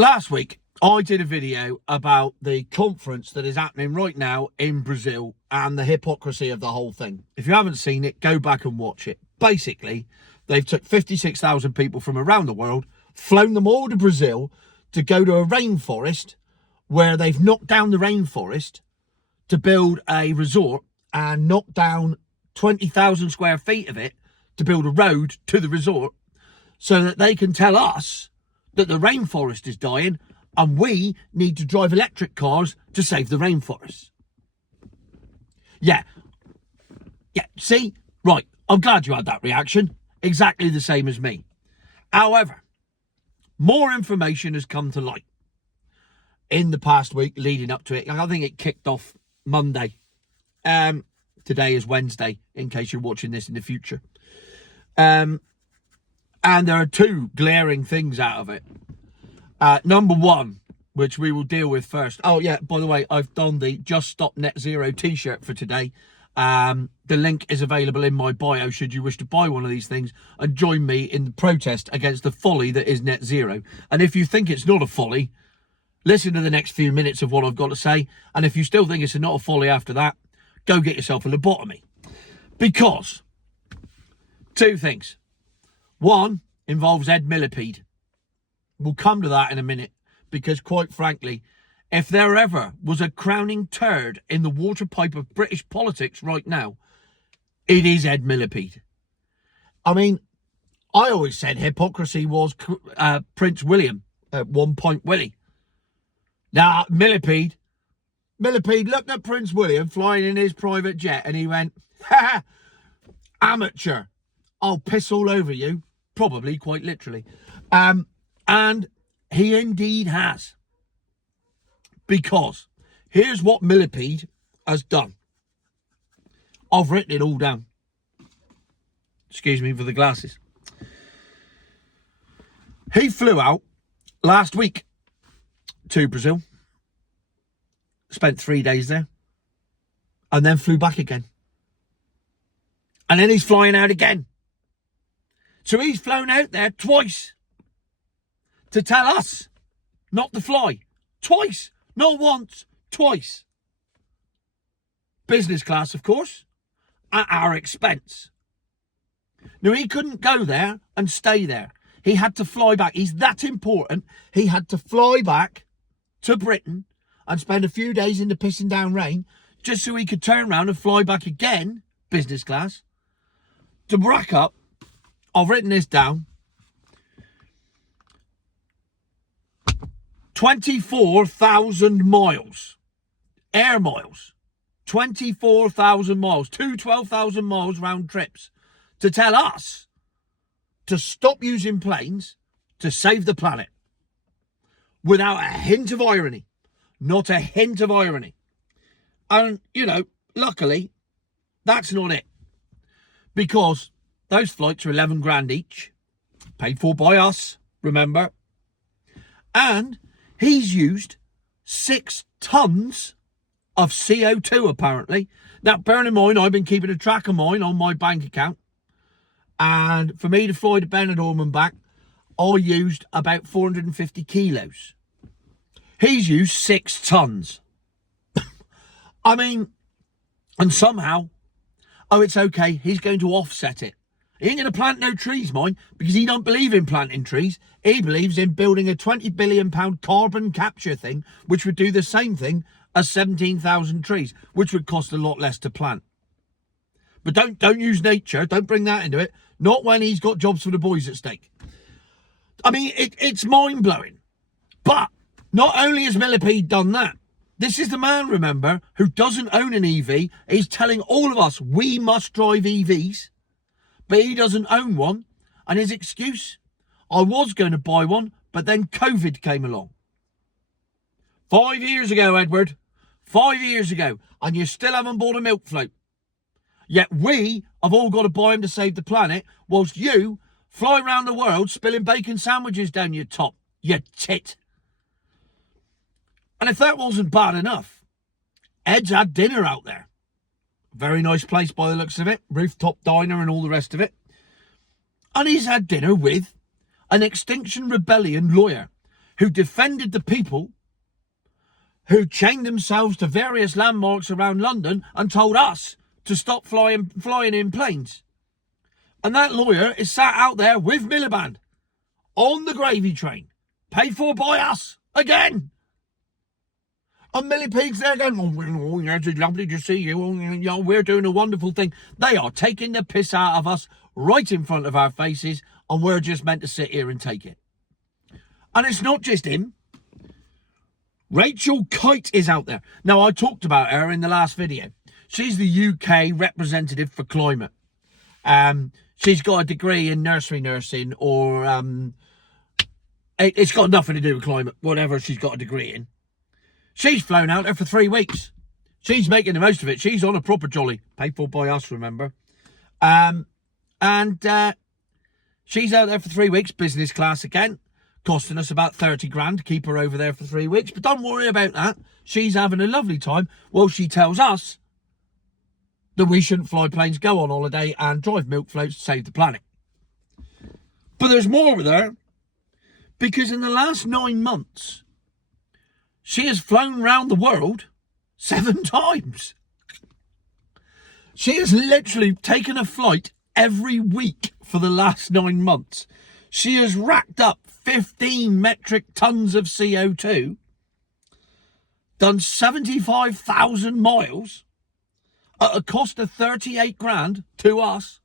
Last week, I did a video about the conference that is happening right now in Brazil and the hypocrisy of the whole thing. If you haven't seen it, go back and watch it. Basically, they've took 56,000 people from around the world, flown them all to Brazil to go to a rainforest where they've knocked down the rainforest to build a resort and knocked down 20,000 square feet of it to build a road to the resort so that they can tell us that the rainforest is dying and we need to drive electric cars to save the rainforest. Yeah, see? Right, I'm glad you had that reaction. Exactly the same as me. However, more information has come to light in the past week leading up to it. I think it kicked off Monday. Today is Wednesday, in case you're watching this in the future. And there are two glaring things out of it. Number one, which we will deal with first. Oh, yeah, by the way, I've done the Just Stop Net Zero t-shirt for today. The link is available in my bio should you wish to buy one of these things and join me in the protest against the folly that is net zero. And if you think it's not a folly, listen to the next few minutes of what I've got to say. And if you still think it's not a folly after that, go get yourself a lobotomy. Because two things. One involves Ed Millipede. We'll come to that in a minute because, quite frankly, if there ever was a crowning turd in the water pipe of British politics right now, it is Ed Millipede. I mean, I always said hypocrisy was Prince William at one point, Willie. Now, Millipede looked at Prince William flying in his private jet and he went, ha, amateur, I'll piss all over you. Probably, quite literally. And he indeed has. Because here's what Millepede has done. I've written it all down. Excuse me for the glasses. He flew out last week to Brazil. Spent 3 days there. And then flew back again. And then he's flying out again. So he's flown out there twice to tell us not to fly. Twice. Not once. Twice. Business class, of course, at our expense. Now, he couldn't go there and stay there. He had to fly back. He's that important. He had to fly back to Britain and spend a few days in the pissing down rain just so he could turn around and fly back again, business class, to rack up. I've written this down. 24,000 miles. Air miles. 24,000 miles. 12,000 miles round trips. To tell us to stop using planes to save the planet. Without a hint of irony. Not a hint of irony. And, you know, luckily, that's not it. Because those flights are 11 grand each, paid for by us, remember. And he's used 6 tons of CO2, apparently. Now, bearing in mind, I've been keeping a track of mine on my bank account. And for me to fly to Benidorm and back, I used about 450 kilos. He's used 6 tons. I mean, and somehow, oh, it's okay, he's going to offset it. He ain't going to plant no trees, mind, because he don't believe in planting trees. He believes in building a £20 billion carbon capture thing, which would do the same thing as 17,000 trees, which would cost a lot less to plant. But don't use nature. Don't bring that into it. Not when he's got jobs for the boys at stake. I mean, it's mind-blowing. But not only has Millepede done that, this is the man, remember, who doesn't own an EV. He's telling all of us we must drive EVs. But he doesn't own one. And his excuse, I was going to buy one, but then COVID came along. 5 years ago, Edward. 5 years ago. And you still haven't bought a milk float. Yet we have all got to buy them to save the planet, whilst you fly around the world spilling bacon sandwiches down your top. You tit. And if that wasn't bad enough, Ed's had dinner out there. Very nice place by the looks of it. Rooftop diner and all the rest of it. And he's had dinner with an Extinction Rebellion lawyer who defended the people who chained themselves to various landmarks around London and told us to stop flying in planes. And that lawyer is sat out there with Miliband on the gravy train, paid for by us again. And Millipede's there going, oh, it's lovely to see you. Oh, we're doing a wonderful thing. They are taking the piss out of us right in front of our faces, and we're just meant to sit here and take it. And it's not just him. Rachel Kite is out there. Now, I talked about her in the last video. She's the UK representative for climate. She's got a degree in nursery nursing, or it's got nothing to do with climate, whatever she's got a degree in. She's flown out there for 3 weeks. She's making the most of it. She's on a proper jolly, paid for by us, remember. She's out there for 3 weeks, business class again, costing us about 30 grand to keep her over there for 3 weeks. But don't worry about that. She's having a lovely time while she tells us that we shouldn't fly planes, go on holiday and drive milk floats to save the planet. But there's more with her, because in the last 9 months, she has flown round the world 7 times. She has literally taken a flight every week for the last 9 months. She has racked up 15 metric tons of CO2, done 75,000 miles at a cost of 38 grand to us,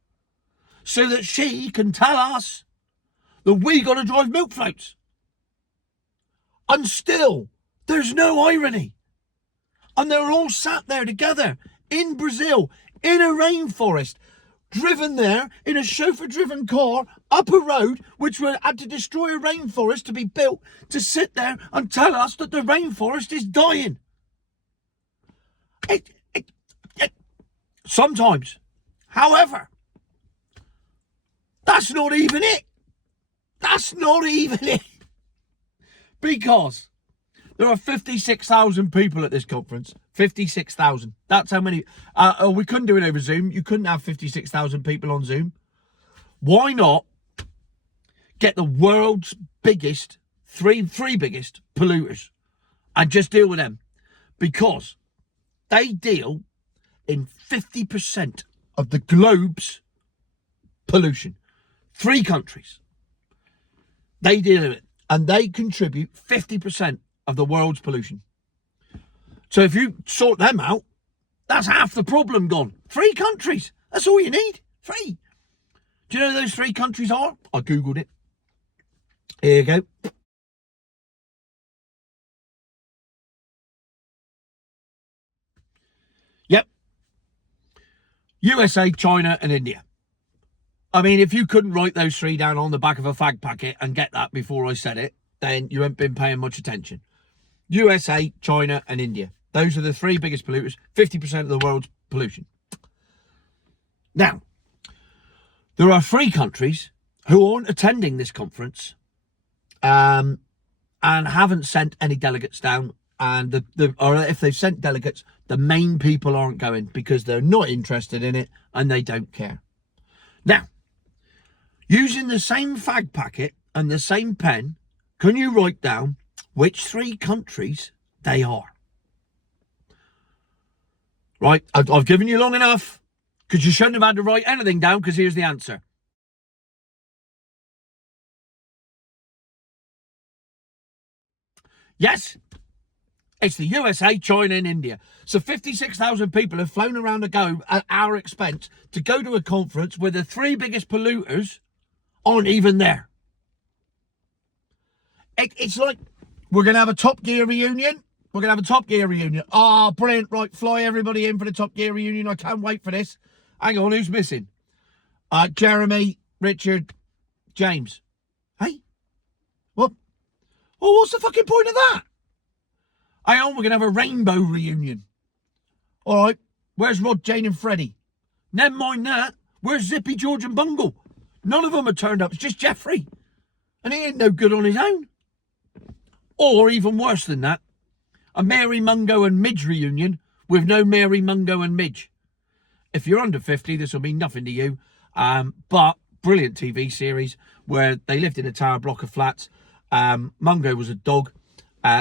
so that she can tell us that we got to drive milk floats. And still, there's no irony. And they're all sat there together in Brazil, in a rainforest, driven there in a chauffeur-driven car up a road which had to destroy a rainforest to be built, to sit there and tell us that the rainforest is dying. Sometimes. However, that's not even it. That's not even it. Because there are 56,000 people at this conference. 56,000. That's how many. We couldn't do it over Zoom. You couldn't have 56,000 people on Zoom. Why not get the world's biggest, three biggest polluters and just deal with them? Because they deal in 50% of the globe's pollution. 3 countries. They deal in it. And they contribute 50% of the world's pollution. So if you sort them out, that's half the problem gone. 3 countries. That's all you need. 3. Do you know who those 3 countries are? I Googled it. Here you go. Yep. USA, China, and India. I mean, if you couldn't write those 3 down on the back of a fag packet and get that before I said it, then you haven't been paying much attention. USA, China, and India. Those are the 3 biggest polluters, 50% of the world's pollution. Now, there are 3 countries who aren't attending this conference and haven't sent any delegates down. And or if they've sent delegates, the main people aren't going because they're not interested in it and they don't care. Now, using the same fag packet and the same pen, can you write down which 3 countries they are? Right, I've given you long enough, because you shouldn't have had to write anything down, because here's the answer. Yes, it's the USA, China, and India. So 56,000 people have flown around the globe at our expense to go to a conference where the 3 biggest polluters aren't even there. It's like, we're going to have a Top Gear reunion. We're going to have a Top Gear reunion. Oh, brilliant. Right, fly everybody in for the Top Gear reunion. I can't wait for this. Hang on, who's missing? Jeremy, Richard, James. Hey? What? Well, what's the fucking point of that? Hang on, we're going to have a rainbow reunion. All right, where's Rod, Jane and Freddie? Never mind that. Where's Zippy, George and Bungle? None of them have turned up. It's just Jeffrey. And he ain't no good on his own. Or even worse than that, a Mary Mungo and Midge reunion with no Mary Mungo and Midge. If you're under 50, this will mean nothing to you. But brilliant TV series where they lived in a tower block of flats. Mungo was a dog.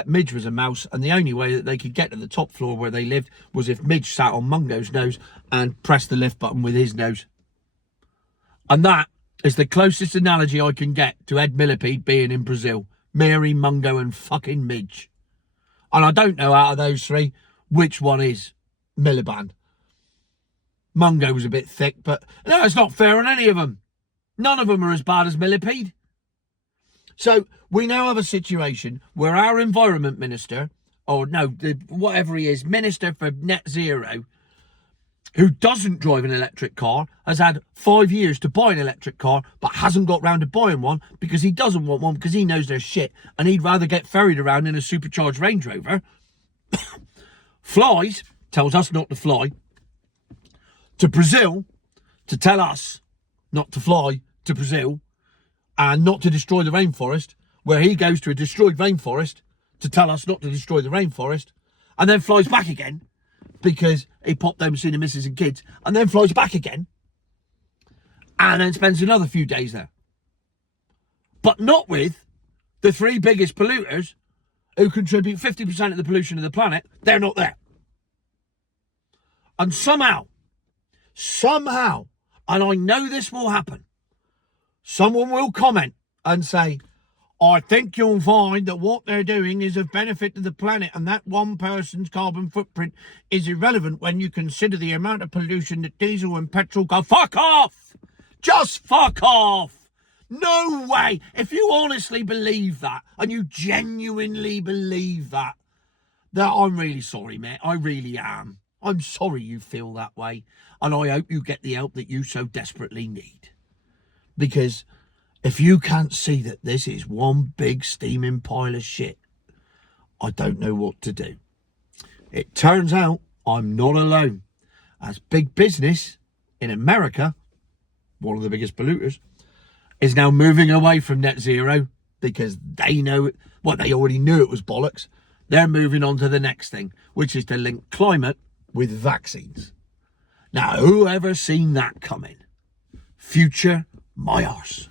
Midge was a mouse, and the only way that they could get to the top floor where they lived was if Midge sat on Mungo's nose and pressed the lift button with his nose. And that is the closest analogy I can get to Ed Millipede being in Brazil. Mary, Mungo and fucking Midge. And I don't know out of those three which one is Miliband. Mungo was a bit thick, but no, it's not fair on any of them. None of them are as bad as Millepede. So we now have a situation where our environment minister, or no, whatever he is, minister for net zero, who doesn't drive an electric car, has had 5 years to buy an electric car, but hasn't got round to buying one because he doesn't want one because he knows they're shit and he'd rather get ferried around in a supercharged Range Rover. Flies, tells us not to fly, to Brazil to tell us not to fly to Brazil and not to destroy the rainforest, where he goes to a destroyed rainforest to tell us not to destroy the rainforest, and then flies back again because he popped home to see the missus and kids, and then flies back again and then spends another few days there. But not with the three biggest polluters who contribute 50% of the pollution of the planet. They're not there. And somehow, and I know this will happen, someone will comment and say, I think you'll find that what they're doing is of benefit to the planet and that one person's carbon footprint is irrelevant when you consider the amount of pollution that diesel and petrol go. Fuck off! Just fuck off! No way! If you honestly believe that, and you genuinely believe that I'm really sorry, mate. I really am. I'm sorry you feel that way. And I hope you get the help that you so desperately need. Because if you can't see that this is one big steaming pile of shit, I don't know what to do. It turns out I'm not alone, as big business in America, one of the biggest polluters, is now moving away from net zero because they know it. Well, they already knew it was bollocks. They're moving on to the next thing, which is to link climate with vaccines. Now, whoever seen that coming? Future my arse.